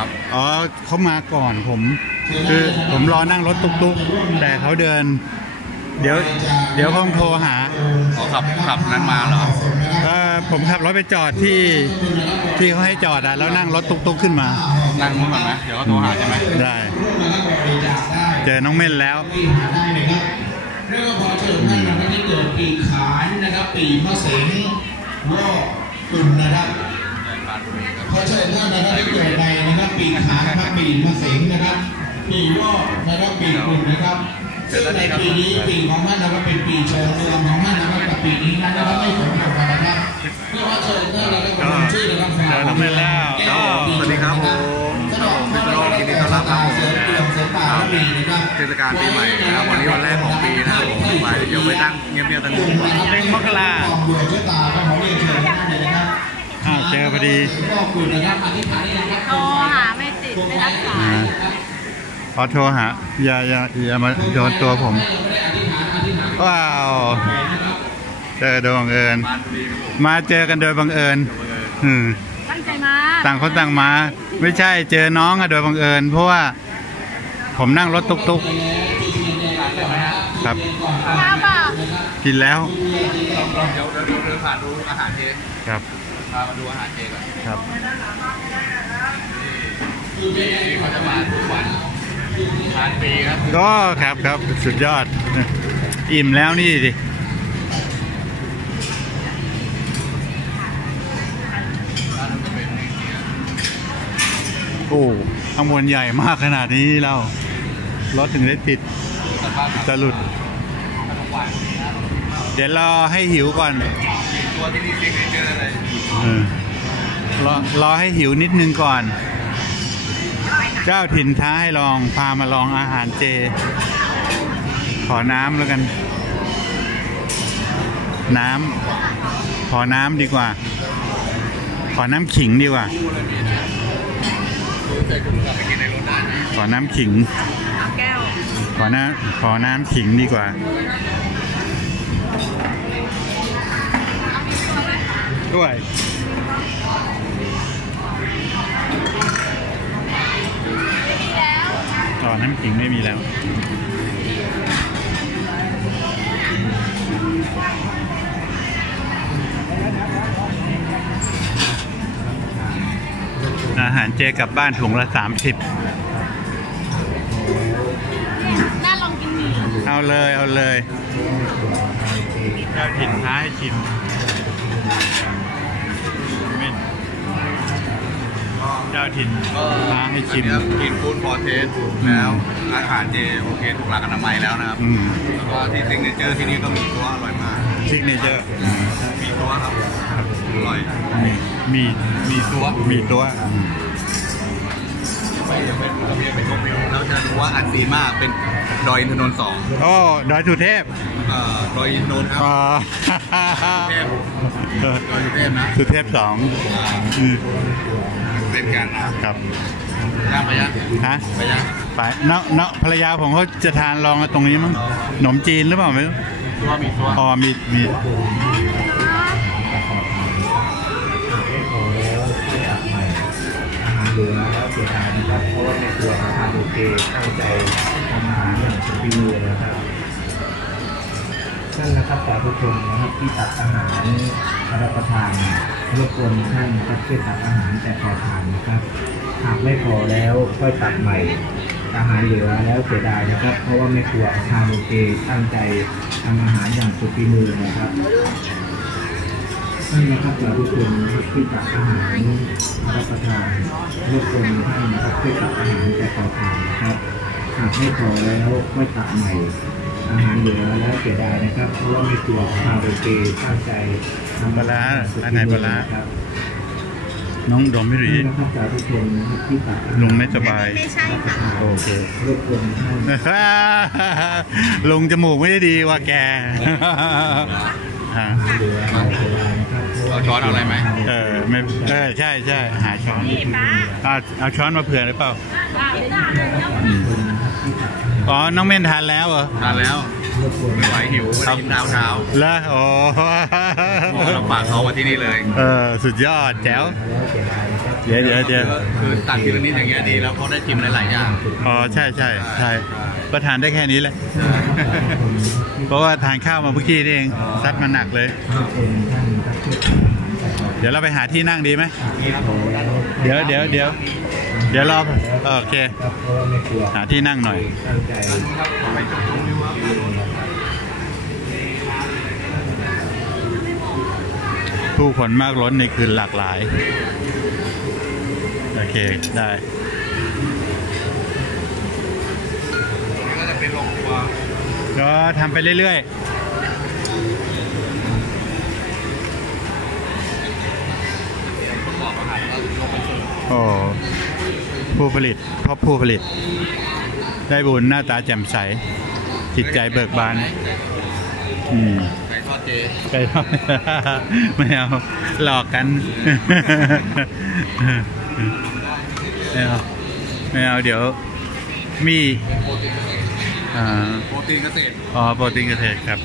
ครับ อ๋อเขามาก่อนผม คือผมรอนั่งรถตุ๊กๆ แต่เขาเดิน เดี๋ยว เดี๋ยวคงโทรหาเขาขับขับนั้นมาเหรอเอ่อผมขับรถไปจอดที่ที่เขาให้จอดอะแล้วนั่งรถตุ๊กๆขึ้นมา นั่งนู้นก่อนไหมเดี๋ยวเขาโทรหาใช่ไหมได้เจอน้องเม่นแล้วเรื่องขอเชิญท่านนะครับที่เกิดปีขานนะครับปีมะเสงวอกตุนนะครับ ขอเชิญท่านนะครับที่เกิดในนะครับปีขานนะครับปีมะเสงนะครับ ปีวอกนะครับปีกุนนะครับซึ่งในปีนี้ปีของท่านนะครับเป็นปีชงเดือของท่านนะครับกับปีนี้นะครับไม่สมกันนะครับเพื่อว่าเชิญท่านนะครับผมชื่อนะครับเจอน้องเม่แล้วสวัสดีครับผมสนองพิศโลกยินดีต้อนรับครับผมเทศกาลปีใหม่นะครับวันนี้วันแรกของปีนะครับผมไปเดี๋ยวไปตั้งเงียบๆกันดีกว่าหนึ่งมกราความเบื่อชะตาก็ขอเรียนเชิญท่านเลยนะครับอ้าวเจอ พอดีก็คุณนะครับอธิษฐานนี่นะครับโทรหาไม่ติดไม่รับสายขอโทรหาอย่าอย่าอย่ามาโดนตัวผม ว้าว เจอโดยบังเอิญ มาเจอกันโดยบังเอิญอืมตั้งใจมา ต่างคนต่างมา ไม่ใช่เจอน้องอะโดยบังเอิญ เพราะว่าผมนั่งรถตุ๊กๆครับข้าวเปล่ากินแล้วเดี๋ยวเดี๋ยวเดี๋ยวเดินผ่านดูอาหารเจครับ พามาดูอาหารเจก่อนครับ นี่เขาจะมาทุกวันทานฟรีครับก็ครับครับสุดยอด อิ่มแล้วนี่ดิโอ้ข้างบนใหญ่มากขนาดนี้เรารถถึงได้ติดจะหลุด เดี๋ยวรอให้หิวก่อน ตัวที่นี่ซิกเนเจอร์เลยเออรอรอให้หิวนิดนึงก่อน เจ้าถิ่นท้าให้ลองพามาลองอาหารเจ ขอน้ำแล้วกัน น้ำขอน้ำดีกว่า ขอน้ำขิงดีกว่าใส่ถุงกลับไปกินในรถได้ไหมขอน้ำขิงเอาแก้วขอน้ำขอน้ำขิงดีกว่า ด้วยขอน้ำขิงไม่มีแล้วอาหารเจกลับบ้านถุงละสามสิบน่าลองกินหมี่เอาเลย เอาเลยเจ้าถิ่นท้าให้ชิม เม่นเจ้าถิ่นก็ท้าให้ชิมอันนี้กินฟู้ดฟอร์เทสแล้ว อาหารเจโอเคถูกหลักอนามัยแล้วนะครับ อืม แล้วก็ที่ซิกเนเจอร์ที่นี่ก็มีตัวอร่อยมาก ซิกเนเจอร์มีตัวครับ อร่อย มีมีตัวมีตัว ไปเดี๋ยวไปเราไปชมวิวแล้วจะรู้ว่าอันซีนมากเป็นดอยอินทนนท์สองโอ้ดอยสุเทพเอ่อดอยอินทนนท์ครับอ๋อเทพดอยสุเทพนะสุเทพสองอืมเป็นกันนะครับย่างไปย่างฮะไปย่างไปเนาะเนาะภรรยาผมเขาจะทานลองตรงนี้มั้งขนมจีนหรือเปล่าไม่รู้ตัวมีตัวอ๋อมีมีอาห สียดายนะครับ เพราะว่าในครัวทาโอเคตั้งใจทำอาหารอย่างสุดฝีมือนะครับท่านนะครับสาธุชนนะครับที่ตักอาหารรับประทานรบกวนท่านนะครับช่วยตักอาหารแต่พอทานนะครับหากไม่พอแล้วค่อยตักใหม่อาหารเหลือแล้วเสียดายนะครับ เพราะว่าแม่ครัวทาโอเคตั้งใจทำอาหารอย่างสุดฝีมือนะครับ ท่านนะครับสาธุชนนะครับที่ตักอาหารมารับประทานรบกวนท่านนะครับช่วยตักอาหารแต่พอทานนะครับหากไม่พอแล้วค่อยตักใหม่อาหารเหลือแล้วเสียดายนะครับ เพราะว่าไม่ตัวทางโอเคตั้งใจทำปลาร้าร้านไหนปลาร้าครับน้องดมไม่รีท่านนะครับสาธุชนนะครับที่ตักอาหารลุงไม่สบายไม่ใช่ค่ะโอเครบกวนท่านลุงจมูกไม่ได้ดีว่าแกฮะ เหลือแล้วเสียดายนะครับเพราะเอาว่าช้อนเอาอะไรไหมเออไม่เออใช่ใช่หาช้อนนี่ป้าเอาเอาช้อนมาเผื่อหรือเปล่าได้ได้อ๋อน้องเม่นทานแล้วเหรอทานแล้วไม่ไหวหิวไม่ได้กินดาวเช้าแล้วโอ้เราฝากเขามาที่นี่เลย เออสุดยอดแจ๋วแล้วเสียดายนะครับเดี๋ยวเดี๋ยวเดี๋ยวคือตัดทีละนิดอย่างเงี้ยดีแล้วเพราะได้ชิมหลายๆอย่างอ๋อใช่ใช่ใช่ก็ทานได้แค่นี้แหละ เพราะว่าทานข้าวมาเมื่อกี้นี่เองซัดมาหนักเลย เป็นท่านรับช่วยทำอาหารแต่พอเดี๋ยวเราไปหาที่นั่งดีไหมพอแล้วเดี๋ยวเดี๋ยวเดี๋ยวเดี๋ยวรอโอเคครับเพราะว่าไม่กลัวหาที่นั่งหน่อยตั้งใจผู้คนมากล้นในคืนหลากหลาย โอเค ได้นี่ก็จะเป็นโรงครัวก็ทำไปเรื่อยๆ โอ้ผู้ผลิตเพราะผู้ผลิต ได้บุญหน้าตาแจ่มใส จิตใจเบิกบานอืมไก่ทอดเจไก่ทอดไม่เอาหลอกกันไม่เอาไม่เอาเดี๋ยวมีอ่าโปรตีนเกษตรอ๋อโปรตีนเกษตรครับ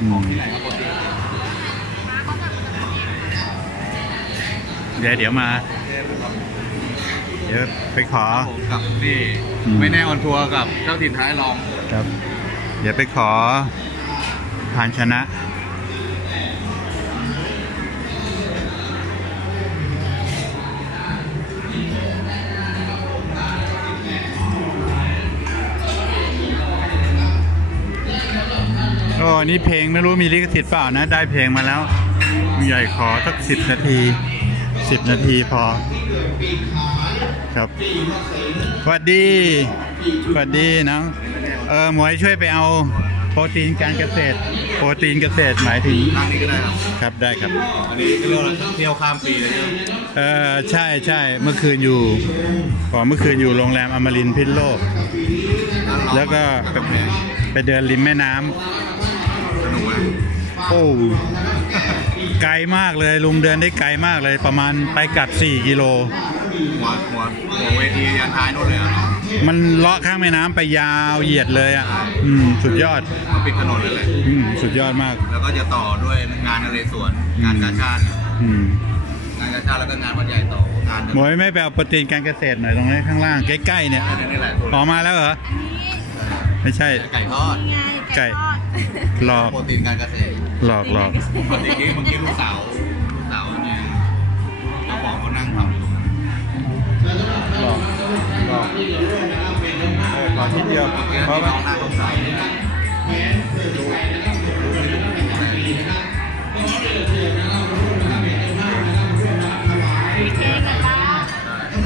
อืม ที่ไหนครับโปรตีน เดี๋ยวเดี๋ยวมา เดี๋ยวไปขอผมกับนี่อืม ไม่แน่ออนทัวร์กับเจ้าถิ่นท้ายรองครับ เดี๋ยวไปขอทานชนะ โอ้นี่เพลงไม่รู้มีลิขสิทธิ์เปล่านะ ได้เพลงมาแล้วใหญ่ขอสักสิบนาที สิบนาทีพอ ครับสวัสดีสวัสดีน้องเออหมวยช่วยไปเอาโปรตีนการเกษตร โปรตีนเกษตรหมายถึงทางนี้ก็ได้ครับ ครับได้ครับ อันนี้เรียกว่าเที่ยวข้ามปีเลยเนี่ยเออใช่ใช่เมื่อคืนอยู่ขอเมื่อคืนอยู่โรงแรมอมรินทร์พิษณุโลก แล้วก็ไปไปเดินริมแม่น้ำสนุกไหมโอ้ ไกลมากเลยลุงเดินได้ไกลมากเลยประมาณไปกลับ 4 กิโล หัวหัวหัวเวทียันท้ายนู่นเลยอะมันเลาะข้างแม่น้ำไปยาวเหยียดเลยอะ อืม สุดยอด ก็ปิดถนนนั่นแหละอืม สุดยอดมาก แล้วก็จะต่อด้วยงานนเรศวร งานกาชาติอืมงานกาชาติแล้วก็งานวันใหญ่ต่องานหมวยไม่ไปเอาโปรตีนการเกษตรหน่อยตรงนี้ข้างล่างใกล้ๆเนี่ยนี่แหละออกมาแล้วเหรอ ไม่ใช่ ไก่ทอด ไง ไก่ทอดหลอกโปรตีนการเกษตรหลอกหลอกเมื่อกี้เมื่อกี้ลูกสาวลูกสาวเนี่ยเขาบอกเขานั่งทำอยู่หลอกหลอกเออขอทีเดียวเมื่อกี้เพราะที่ว่าน้องนั่งลูกสาวเพลงอะไรบ้าง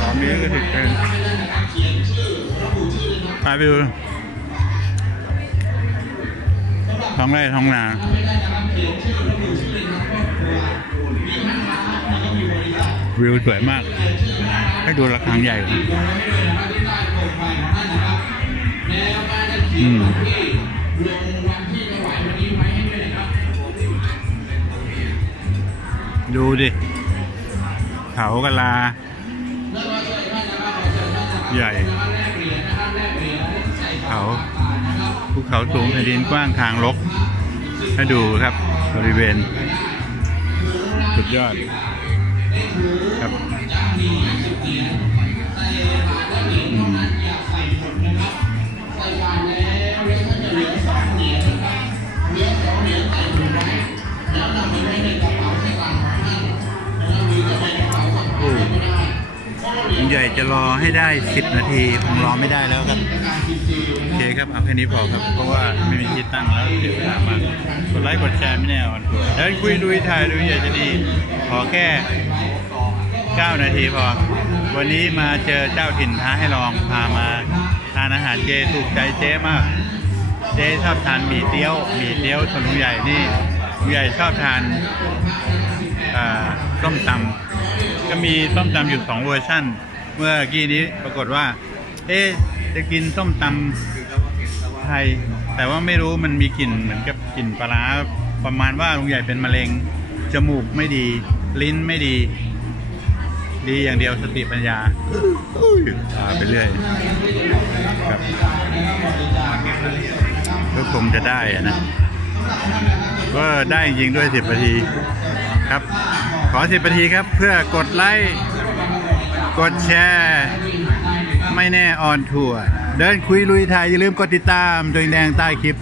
สามนี้ก็ถึงเป็นไปไปดู ท้องไร่ท้องนาวิวสวยมาก ให้ดูระฆังใหญ่อืมดูดิ เขากะลา ใหญ่ เขา ภูเขาสูงแผ่นดินกว้างทางลกให้ดูครับบริเวณ สุดยอดครับ ใหญ่จะรอให้ได้ 10 นาทีคงรอไม่ได้แล้วครับโอเคครับเอาแค่นี้พอครับ เพราะว่าไม่มีที่ตั้งแล้วเสียเวลามากกดไลค์กดแชร์ไม่แน่ออนทัวร์แล้วคุยดูถ่ายดูใหญ่จะดี ขอแค่ 9 นาทีพอ วันนี้มาเจอเจ้าถิ่นท้าให้ลองพามาทานอาหารเจถูกใจเจ๊มากเจ๊ชอบทานหมี่เตี้ยวหมี่เตี้ยวส่วนลุงใหญ่นี่ลุงใหญ่ชอบทานอ่าส้มตำก็มีส้มตำอยู่สองเวอร์ชั่น เมื่อกี้นี้ปรากฏว่า เอ๊จะกินส้มตำไทย แต่ว่าไม่รู้มันมีกลิ่นเหมือนกับกลิ่นปลาร้าประมาณว่าลุงใหญ่เป็นมะเร็ง จมูกไม่ดี ลิ้นไม่ดี ดีอย่างเดียวสติปัญญาพาไปเรื่อยครับก็คงจะได้อะนะก็ได้จริงด้วยสิบนาทีครับ ขอสิบนาทีครับเพื่อกดไลค์ กดแชร์ ไม่แน่ออนทัวร์เดินคุยลุยไทยอย่าลืมกดติดตามตัวแดงใต้คลิป